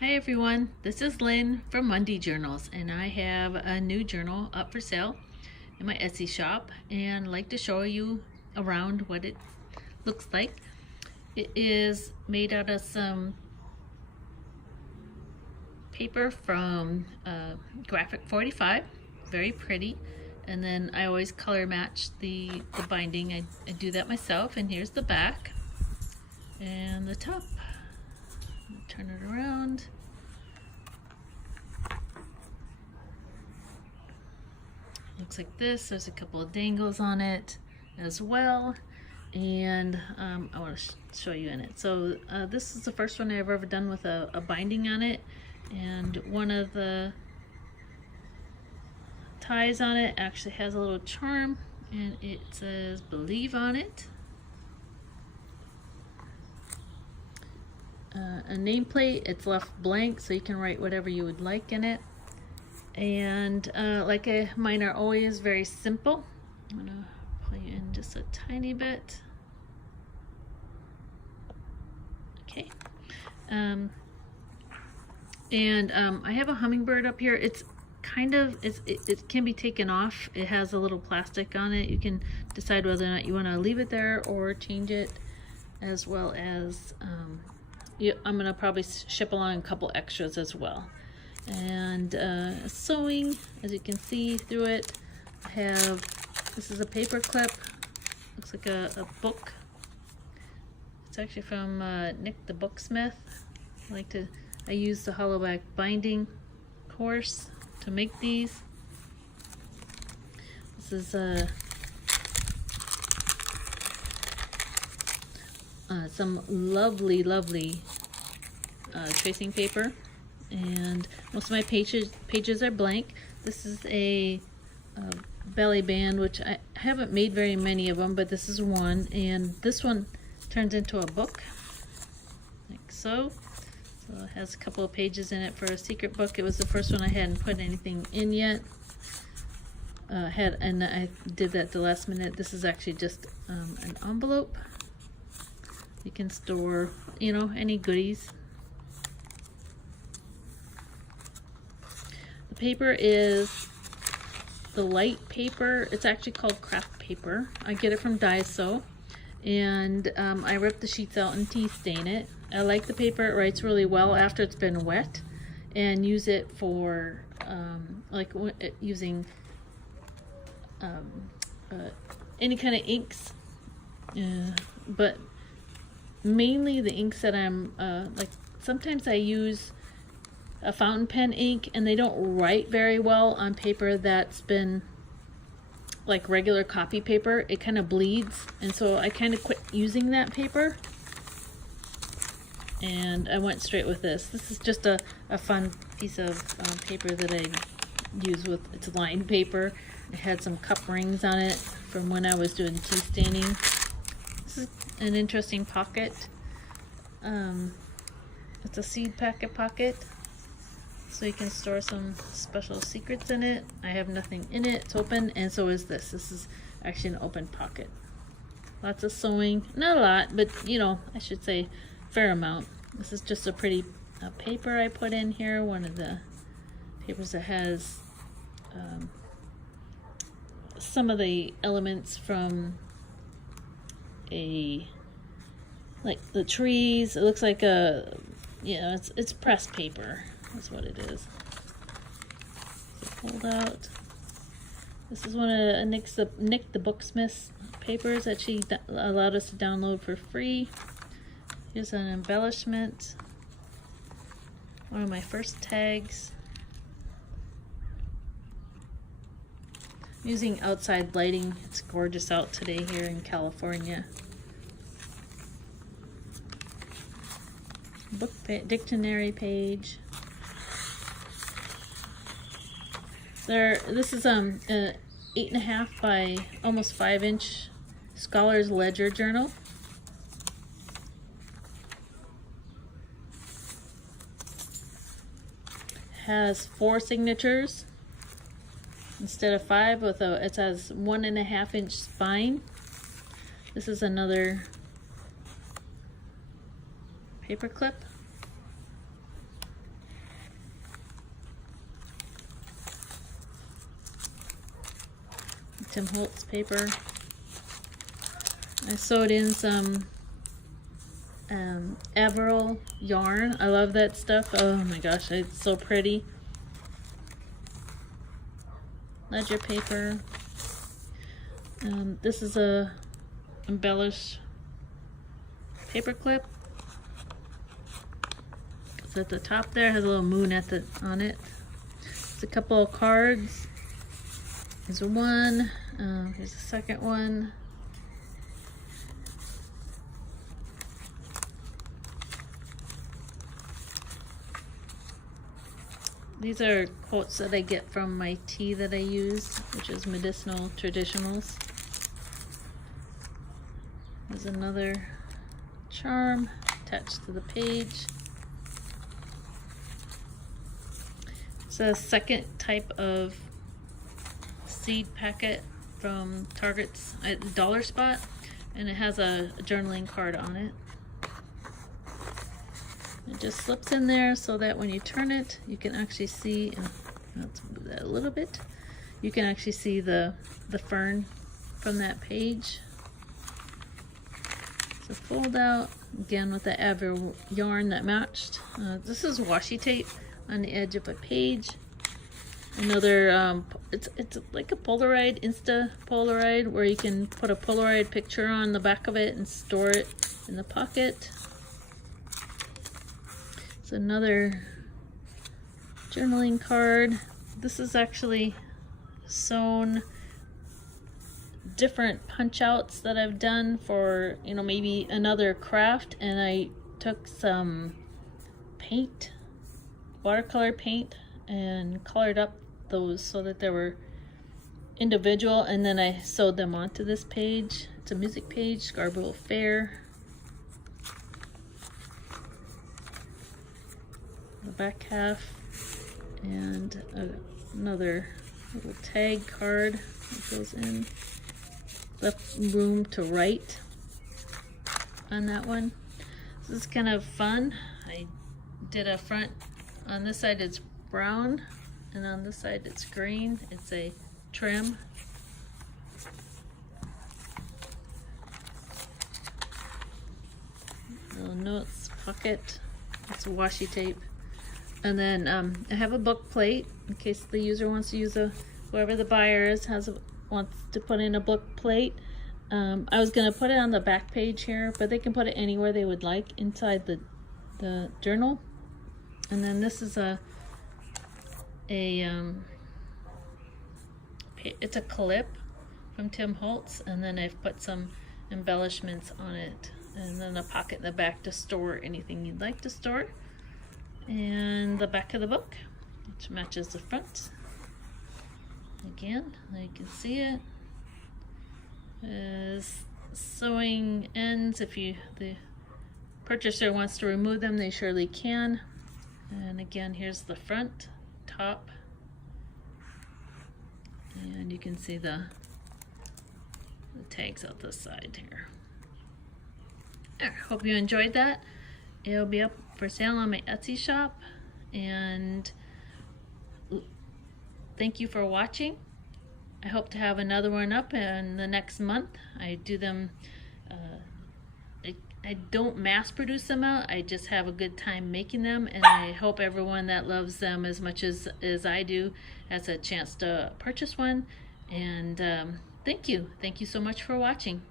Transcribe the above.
Hi everyone, this is Lynn from Monday Journals, and I have a new journal up for sale in my Etsy shop, and I'd like to show you around what it looks like. It is made out of some paper from Graphic 45, very pretty, and then I always color match the binding. I do that myself, and here's the back and the top. Turn it around. Looks like this. There's a couple of dangles on it as well, and I want to show you in it. So this is the first one I've ever done with a binding on it, and one of the ties on it actually has a little charm, and it says "Believe" on it. A nameplate, it's left blank, so you can write whatever you would like in it. And mine are always very simple. I'm gonna pull you in just a tiny bit. Okay. I have a hummingbird up here. It's kind of, it can be taken off. It has a little plastic on it. You can decide whether or not you want to leave it there or change it, as well as I'm gonna probably ship along a couple extras as well. And sewing, as you can see through it, I have, this is a paper clip, looks like a book. It's actually from Nick the Booksmith. I use the hollow back binding course to make these. This is some lovely tracing paper, and most of my pages are blank. This is a belly band, which I haven't made very many of them, but this is one, and this one turns into a book like so. So it has a couple of pages in it for a secret book. It was the first one I hadn't put anything in yet. And I did that the last minute. This is actually just an envelope. You can store, any goodies. The paper is the light paper. It's actually called craft paper. I get it from Daiso, and I rip the sheets out and tea stain it. I like the paper. It writes really well after it's been wet, and use it for using any kind of inks, but mainly the inks that I'm sometimes I use a fountain pen ink, and they don't write very well on paper that's been like regular copy paper. It kind of bleeds, and so I kind of quit using that paper, and I went straight with this. This is just a fun piece of paper that I use with, it's lined paper. It had some cup rings on it from when I was doing tea staining. This is an interesting pocket. It's a seed packet pocket, so you can store some special secrets in it. I have nothing in it. It's open, and so is this. This is actually an open pocket. Lots of sewing. Not a lot, but I should say fair amount. This is just a pretty paper I put in here. One of the papers that has some of the elements from like the trees. It looks like it's pressed paper. That's what it is. So pulled out. This is one of Nick the Booksmith's papers that she allowed us to download for free. Here's an embellishment. One of my first tags. I'm using outside lighting. It's gorgeous out today here in California. Book dictionary page. This is 8.5 by almost 5-inch Scholar's Ledger journal. Has 4 signatures instead of 5. It has 1.5-inch spine. This is another paper clip. Tim Holtz paper. I sewed in some Avril yarn. I love that stuff. Oh my gosh, it's so pretty. Ledger paper. This is a embellished paperclip. It's at the top there, has a little moon on it. It's a couple of cards. Here's one. Here's the second one. These are quotes that I get from my tea that I use, which is medicinal traditionals. There's another charm attached to the page. It's a second type of seed packet from Target's Dollar Spot, and it has a journaling card on it. It just slips in there so that when you turn it, you can actually see, and let's move that a little bit, you can actually see the fern from that page. So fold out, again with the Avril yarn that matched. This is washi tape on the edge of a page. Another, it's like a Polaroid, Insta Polaroid, where you can put a Polaroid picture on the back of it and store it in the pocket. It's another journaling card. This is actually sewn different punch outs that I've done for, you know, maybe another craft, and I took some paint, watercolor paint, and colored up those so that they were individual, and then I sewed them onto this page. It's a music page, Scarborough Fair. The back half, and another little tag card that goes in. Left room to write on that one. This is kind of fun. I did a front, on this side it's brown, and on this side it's green. It's a trim. Little notes, pocket. It's washi tape. And then I have a book plate in case the user wants to use whoever the buyer is wants to put in a book plate. I was gonna put it on the back page here, but they can put it anywhere they would like inside the journal. And then this is it's a clip from Tim Holtz, and then I've put some embellishments on it, and then a pocket in the back to store anything you'd like to store. And the back of the book, which matches the front. Again, you can see it. As sewing ends, if the purchaser wants to remove them, they surely can. And again, here's the front, top, and you can see the tags out the side here. I hope you enjoyed that. It'll be up for sale on my Etsy shop, and thank you for watching. I hope to have another one up in the next month. I do them, I don't mass produce them out, I just have a good time making them, and I hope everyone that loves them as much as I do has a chance to purchase one. And thank you so much for watching.